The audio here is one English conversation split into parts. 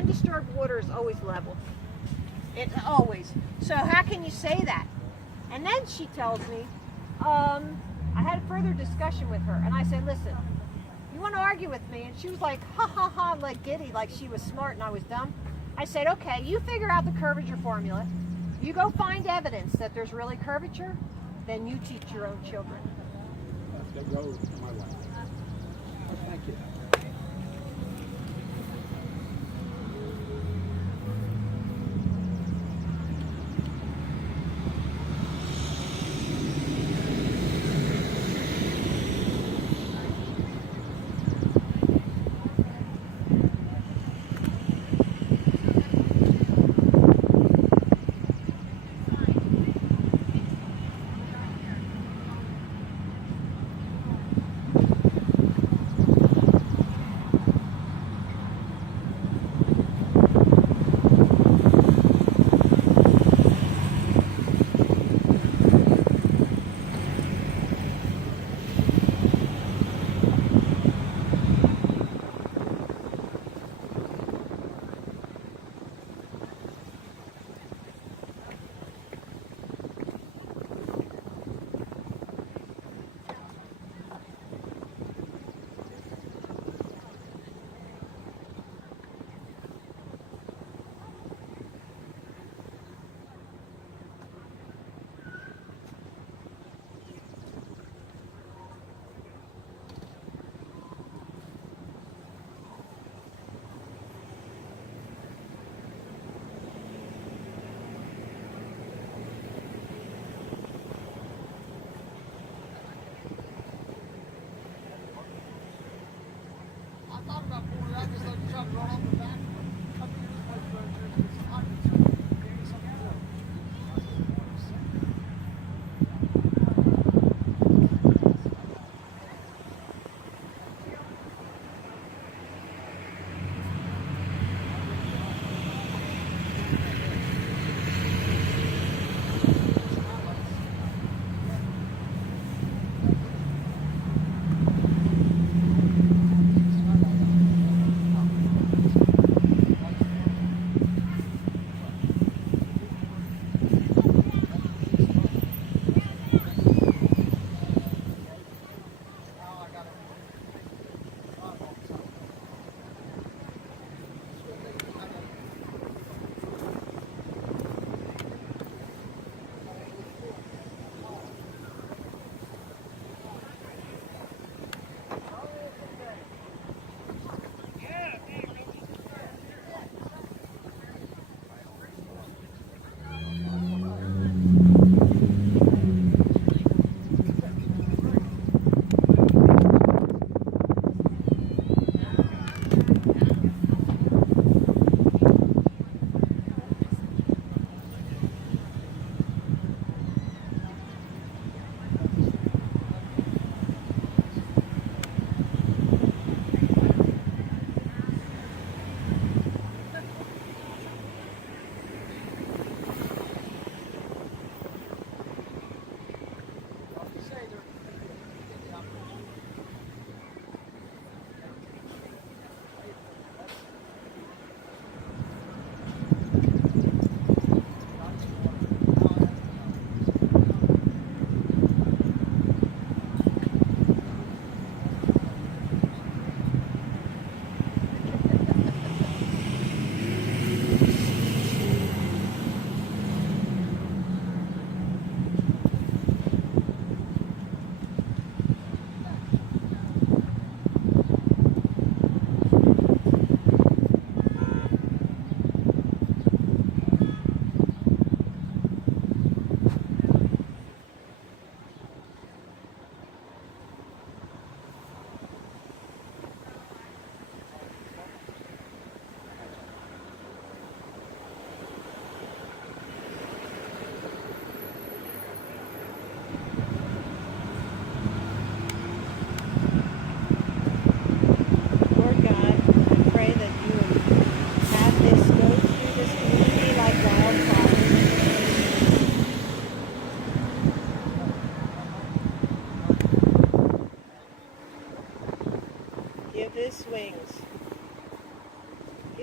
undisturbed water is always level. It's always. So how can you say that? And then she tells me, I had a further discussion with her, and I said, listen, you want to argue with me? And she was like, ha ha ha, like giddy, like she was smart and I was dumb. I said, okay, you figure out the curvature formula. You go find evidence that there's really curvature, then you teach your own children. That goes to my life. Well, thank you.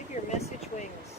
Keep your message wings.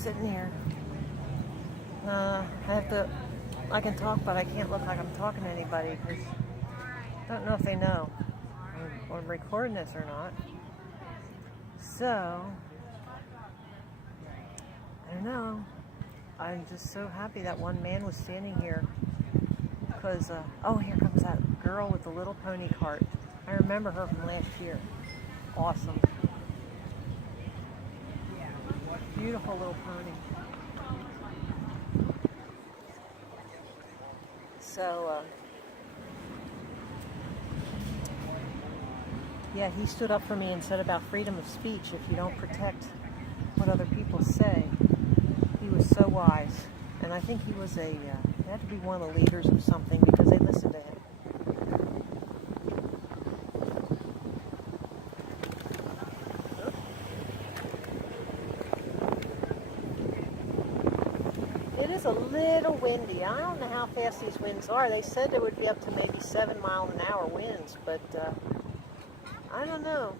sitting here. I can talk, but I can't look like I'm talking to anybody because I don't know if they know I'm recording this or not. So, I don't know. I'm just so happy that one man was standing here because, oh, here comes that girl with the little pony cart. I remember her from last year. Awesome. Beautiful little pony. So, yeah, he stood up for me and said about freedom of speech. If you don't protect what other people say, he was so wise. And I think he was he had to be one of the leaders of something because they listened to him. It is a little windy. I don't know how fast these winds are. They said it would be up to maybe 7-mile-an-hour winds, but I don't know.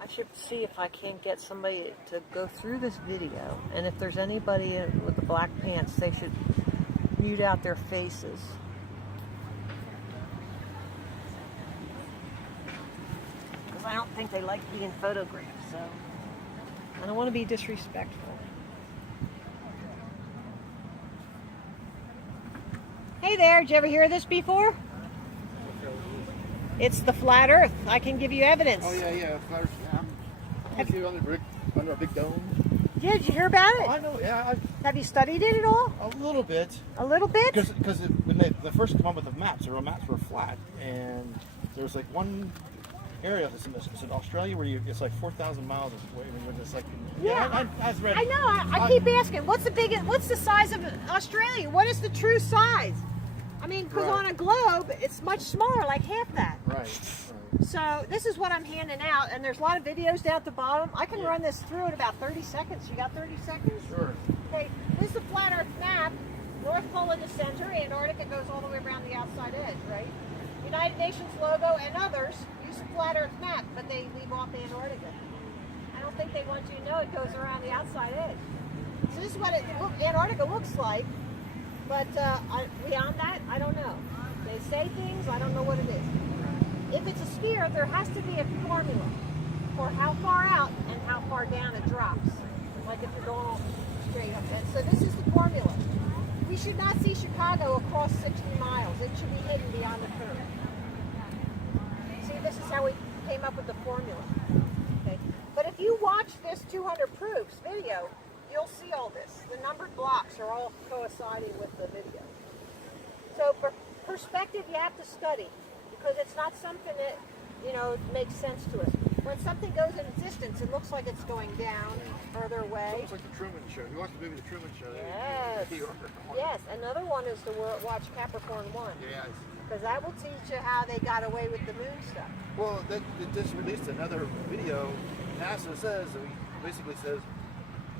I should see if I can get somebody to go through this video, and if there's anybody with the black pants, they should mute out their faces. Because I don't think they like being photographed, so I don't want to be disrespectful. Hey there, did you ever hear this before? It's the flat earth. I can give you evidence. Oh, yeah. Flat earth. Under a big dome. Yeah, did you hear about it? Oh, I know, yeah. Have you studied it at all? A little bit. A little bit? Because when they first came up with the maps were flat. And there was like one area, it's in Australia, where it's like 4,000 miles away. It's like, yeah, I was ready. I know. I keep asking, what's the size of Australia? What is the true size? I mean, because on a globe, it's much smaller, like half that. Right. So this is what I'm handing out, and there's a lot of videos down at the bottom. I can run this through in about 30 seconds. You got 30 seconds? Sure. Okay, this is the flat Earth map. North Pole in the center. Antarctica goes all the way around the outside edge, right? United Nations logo and others use a flat Earth map, but they leave off Antarctica. I don't think they want you to know it goes around the outside edge. So this is what Antarctica looks like, but beyond that, I don't know. They say things, I don't know what it is. If it's a sphere, there has to be a formula for how far out and how far down it drops. Like if you're going straight up. And so this is the formula. We should not see Chicago across 60 miles. It should be hidden beyond the curve. See, this is how we came up with the formula. Okay. But if you watch this 200 proofs video, you'll see all this. The numbered blocks are all coinciding with the video. So for perspective, you have to study, because it's not something that, makes sense to us. When something goes in distance, it looks like it's going down, further away. It's like the Truman Show. You watch the movie The Truman Show? Yes. Yes. Another one is to watch Capricorn 1. Yes. Because that will teach you how they got away with the moon stuff. Well, it just released another video. NASA basically says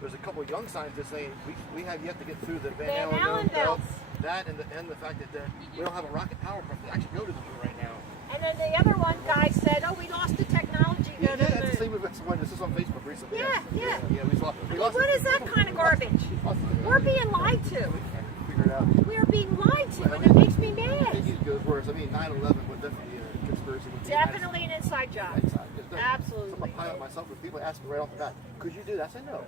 there's a couple of young scientists saying we have yet to get through the Van Allen belt. That and the fact that we don't have a rocket power plant to actually go to the moon right now. And then the other one guy said, "Oh, we lost the technology to go to the moon." That's the same with someone. This is on Facebook recently. Yeah. We lost What is that kind of garbage? We're being lied to. Figure it out. We are being lied to, and it makes me mad. I think it goes worse. 9/11 would definitely be a conspiracy. Definitely an inside job. Absolutely. I'm a pilot myself, but people ask me right off the bat, could you do that? I say no.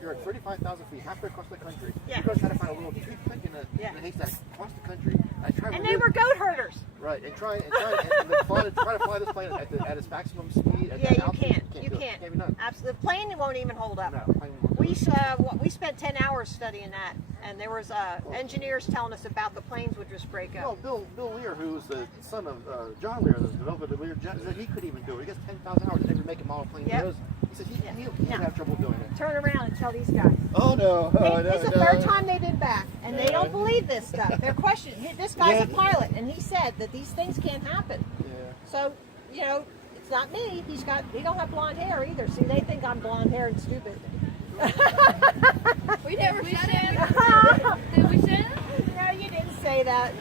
You're at 35,000 feet, halfway across the country. Yeah. You're going to try to find a little toothpick in a haystack across the country. And they were goat herders. Right, and try to fly this plane at its maximum speed. You can't. You can't. Can't be done. Absolutely. The plane won't even hold up. No, We spent 10 hours studying that, and there was engineers telling us about the planes would just break up. Well, Bill Lear, who's the son of John Lear, the developer of the Lear jet, said he couldn't even do it. He gets 10,000 hours to never make a model plane. Yep. He said he would have trouble doing it. Turn around and tell these guys. Oh no! It's the third time they've been back, and they don't believe this stuff. They're questioning. This guy's a pilot, and he said that these things can't happen. Yeah. So, it's not me. He don't have blonde hair either. See, they think I'm blonde hair and stupid. We never said it. Did we say that? No, you didn't say that.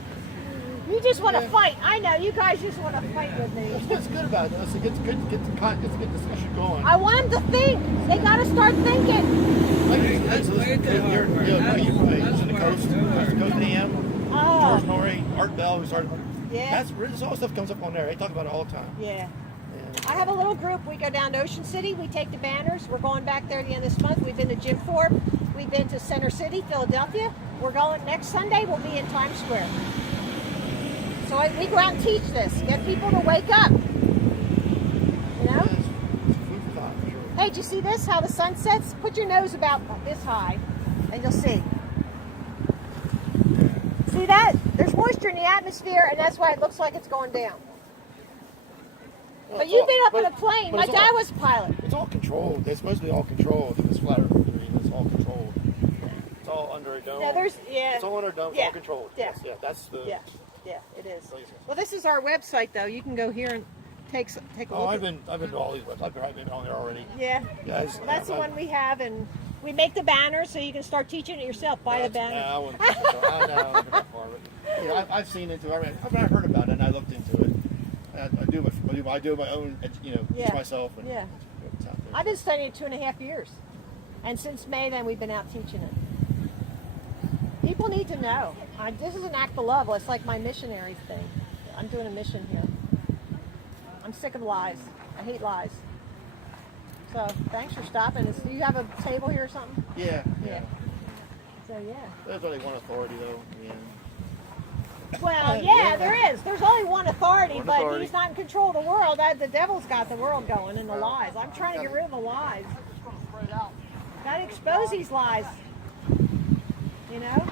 You just want to Yeah. fight. I know, you guys just want to fight with me. That's what's good about it. It's a good discussion going. I want them to think. They got to start thinking. That's way too hard. You're in the coast AM. Oh. George Norrie, Art Bell, who started. Yeah. This all stuff comes up on there. They talk about it all the time. Yeah. And I have a little group. We go down to Ocean City. We take the banners. We're going back there at the end of this month. We've been to Jim Ford. We've been to Center City, Philadelphia. We're going next Sunday. We'll be in Times Square. So we go out and teach this. Get people to wake up. You know? it's food for thought, for sure. Hey, did you see this? How the sun sets? Put your nose about this high, and you'll see. See that? There's moisture in the atmosphere, and that's why it looks like it's going down. Well, But it's you've all- been up in but- a plane. but My it's dad all- was a pilot. It's all controlled. It's supposed to be all controlled. This flat Earth theory, it's all controlled. It's all under a dome. No, It's all under a dome. It's Yeah. all controlled. Yeah. Yeah, that's the. Yeah, yeah, it is. Laser. Well, this is our website, though. You can go here and take a Oh, look. I've been to all these websites. I've been on there already. Yeah. Guys, Well, that's the one we have, and we make the banners so you can start teaching it yourself. Buy a banner. I wouldn't think so. I know. Yeah, I've seen into it. I've heard about it, and I looked into it. I do my own, Yeah. myself. And Yeah. it's out there. I've been studying it 2.5 years, and since May, then we've been out teaching it. People need to know. This is an act of love. It's like my missionary thing. I'm doing a mission here. I'm sick of lies. I hate lies. So thanks for stopping. Do you have a table here or something? Yeah. So yeah. There's only one authority, though. Yeah. Well, yeah, there is. There's only one authority, One but authority. he's not in control of the world. The devil's got the world going in the lies. I'm trying to get rid of the lies. Got to expose these lies. You know?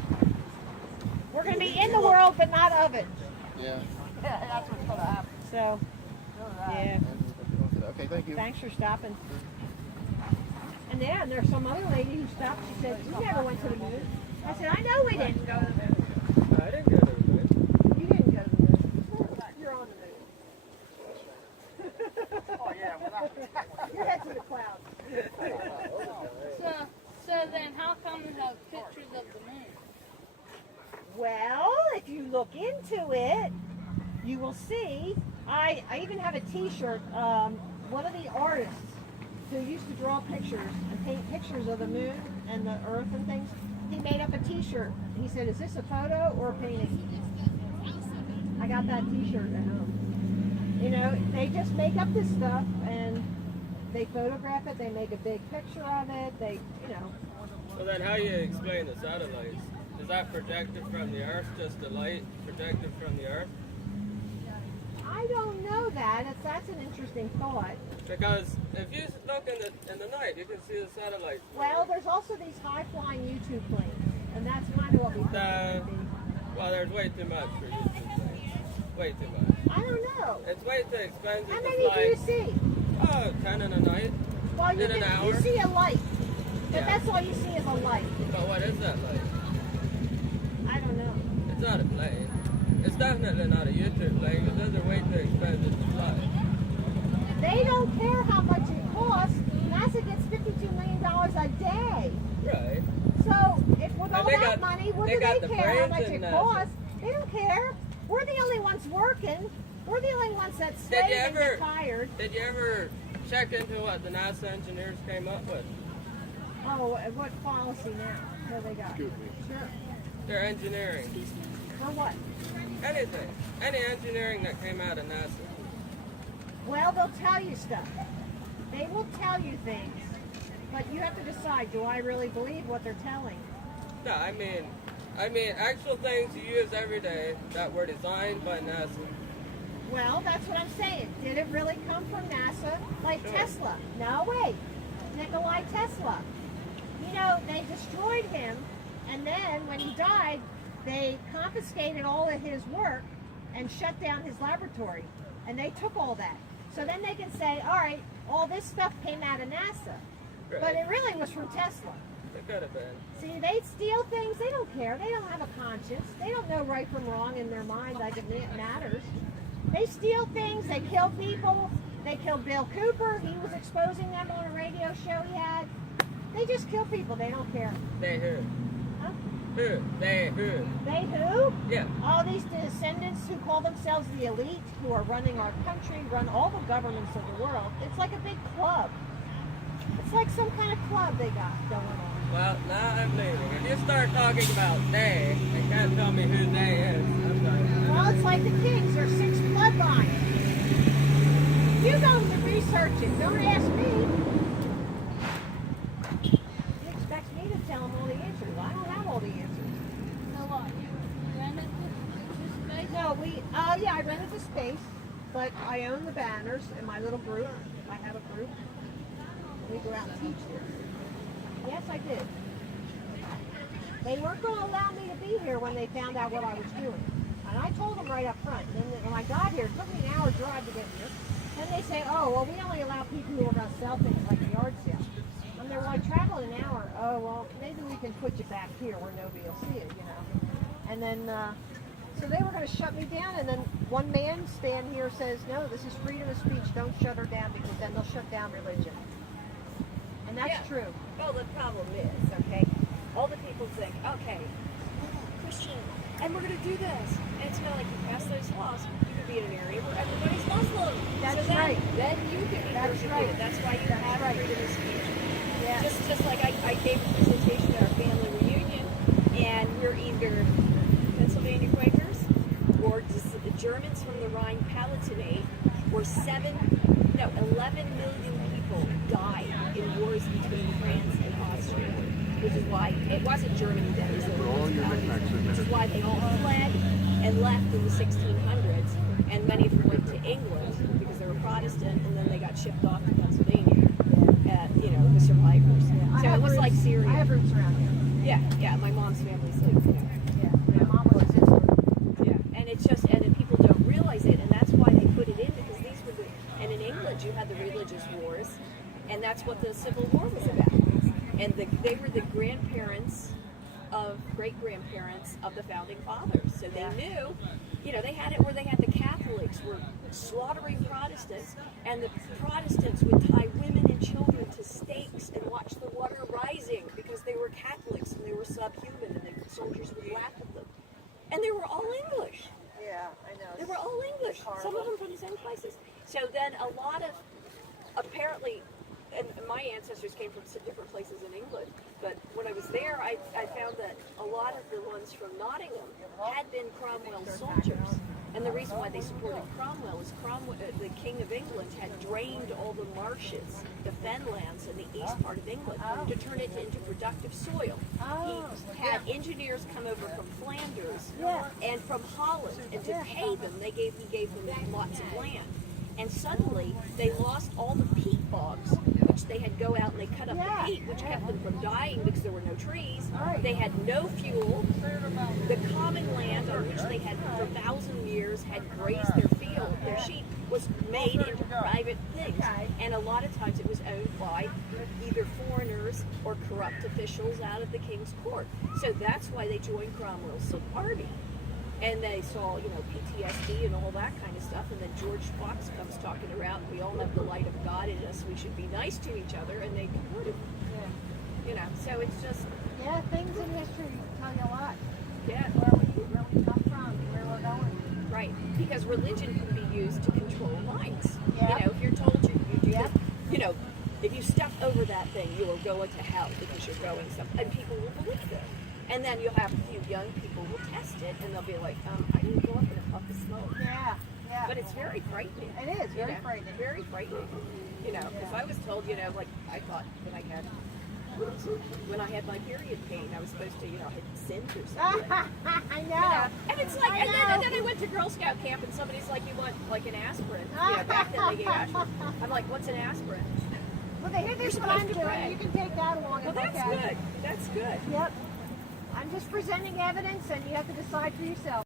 We're going to be in the world, but not of it. Yeah. That's what's going to happen. So, yeah. Okay, thank you. Thanks for stopping. And yeah, and there's some other lady who stopped. She said, "We never went to the moon." I said, "I know we didn't go to the moon." I didn't go to the moon. You didn't go to the moon. You're on the moon. Oh yeah, You're head to the clouds. So then how come we have pictures of the moon? Well, if you look into it, you will see. I even have a T-shirt. One of the artists who used to draw pictures and paint pictures of the moon and the Earth and things, he made up a T-shirt. He said, "Is this a photo or a painting?" I got that T-shirt at home. You know, they just make up this stuff and they photograph it. They make a big picture of it. So then how do you explain the satellites? Is that projected from the Earth, just the light projected from the Earth? I don't know that. That's an interesting thought. Because if you look in the night, you can see the satellites. Well, there's also these high-flying YouTube planes, and that's kind of what we think it would be. Well, there's way too much for YouTube things. Way too much. I don't know. It's way too expensive How to many do you fly. see? Oh, 10 in a night. Well, you In an can, you hour? see a light, but Yeah. that's all you see is a light. But what is that like? I don't know. It's not a plane. It's definitely not a YouTube plane because those are way too expensive to fly. They don't care how much it costs. NASA gets $52 million a day. Right. So, if with all they that got- money, what they do got they the care how brains much in it NASA. costs? They don't care. We're the only ones working. We're the only ones that slave Did you and ever- get tired. Did you ever check into what the NASA engineers came up with? Oh, what policy now? What they got? Excuse me. Sure. Their engineering. For what? Anything. Any engineering that came out of NASA. Well, they'll tell you stuff. They will tell you things. But you have to decide, do I really believe what they're telling? No, I mean actual things you use every day that were designed by NASA. Well, that's what I'm saying. Did it really come from NASA? Like Sure. Tesla? No, wait. Nikolai Tesla. You know, they destroyed him, and then when he died, they confiscated all of his work and shut down his laboratory. And they took all that. So then they can say, all right, all this stuff came out of NASA. Right. But it really was from Tesla. It could have been. See, they steal things. They don't care. They don't have a conscience. They don't know right from wrong in their mind like it matters. They steal things. They kill people. They killed Bill Cooper. He was exposing them on a radio show he had. They just kill people. They don't care. They heard. Huh? Who? They who? They who? Yeah. All these descendants who call themselves the elite, who are running our country, run all the governments of the world. It's like a big club. It's like some kind of club they got going on. Well, now I'm leaving. If you start talking about they, and can't tell me who they is, I'm done. Well, it's like the kings. There's 6 bloodlines. You go to research it. Don't ask me. He expects me to tell him all the answers. I don't have all the answers. So what? You rented this space? No, yeah, I rented the space, but I own the banners in my little group. I have a group. We go out and teach here. Yes, I did. They weren't going to allow me to be here when they found out what I was doing. And I told them right up front. Then when I got here, it took me an hour drive to get here. Then they say, oh, well, we only allow people who are going to sell things like a yard sale. I'm there, well, I traveled an hour. Oh, well, maybe we can put you back here where nobody will see it, you know. And then, so they were going to shut me down. And then one man stand here says, no, this is freedom of speech. Don't shut her down because then they'll shut down religion. And that's true. Well, the problem is, okay, all the people think, okay, we're Christian, and we're going to do this. And it's kind of like you pass those laws, you could be in an area where everybody's Muslim. That's so then, right. Then you can be That's persecuted. right. That's why you That's have right. freedom of speech. Yeah. Just like I gave a presentation at our family reunion, and we're either Pennsylvania Quakers or just the Germans from the Rhine-Palatinate, where 11 million people died in wars between France and Austria, which is why it wasn't Germany that was which is why they all fled and left in the 1600s, and many of them went to England because they were Protestant, and then they got shipped off to Pennsylvania, the survivors. I So have it was roots- like Syria. I have roots around here. Yeah, my mom's family's like, Yeah, my mom was a sister. yeah, and it's just, and then people don't realize it, and that's why they put it in, because these were and in England you had the religious wars, and that's what the Civil War was about. And they were the great-grandparents of the founding fathers, so they knew, they had it where they had the Catholics were slaughtering Protestants, and the Protestants would tie women and children to stakes and watch the water rising because they were Catholics and they were subhuman, and the soldiers would laugh at them. And they were all English. Yeah, I know. They were all English. Some of them from the same places. So then a lot of, apparently, and my ancestors came from different places in England, but when I was there, I found that a lot of the ones from Nottingham had been Cromwell's soldiers. And the reason why they supported Cromwell is the King of England had drained all the marshes, the fenlands in the east part of England, to turn it into productive soil. He had engineers come over from Flanders and from Holland, and to pay them, he gave them lots of land. And suddenly, they lost all the peat bogs, which they had go out and they cut up the peat, which kept them from dying because there were no trees. They had no fuel. The common land on which they had for 1,000 years had grazed their sheep, was made into private things. And a lot of times it was owned by either foreigners or corrupt officials out of the king's court. So that's why they joined Cromwell's army. And they saw, PTSD and all that kind of stuff. And then George Fox comes talking around, we all have the light of God in us, we should be nice to each other, and they converted. So it's just... Yeah, things in history tell you a lot. Yeah. Where we come from, where we're going. Right. Because religion can be used to control minds. Yeah. If you're told you do this, if you step over that thing, you will go into hell because you're going somewhere. And people will believe it. And then you'll have a few young people who will test it, and they'll be like, I didn't go up in a puff of smoke. Yeah. But it's very frightening. It is very frightening. Very frightening. Because I was told, I thought when I had my period pain, I was supposed to, had sinned or something. I know. And it's like, and then I went to Girl Scout camp, and somebody's like, you want like an aspirin? Back then they gave aspirin. I'm like, what's an aspirin? Well, here's what I'm doing. You can take that along and Well, look that's at it. good. That's good. Yep. I'm just presenting evidence, and you have to decide for yourself.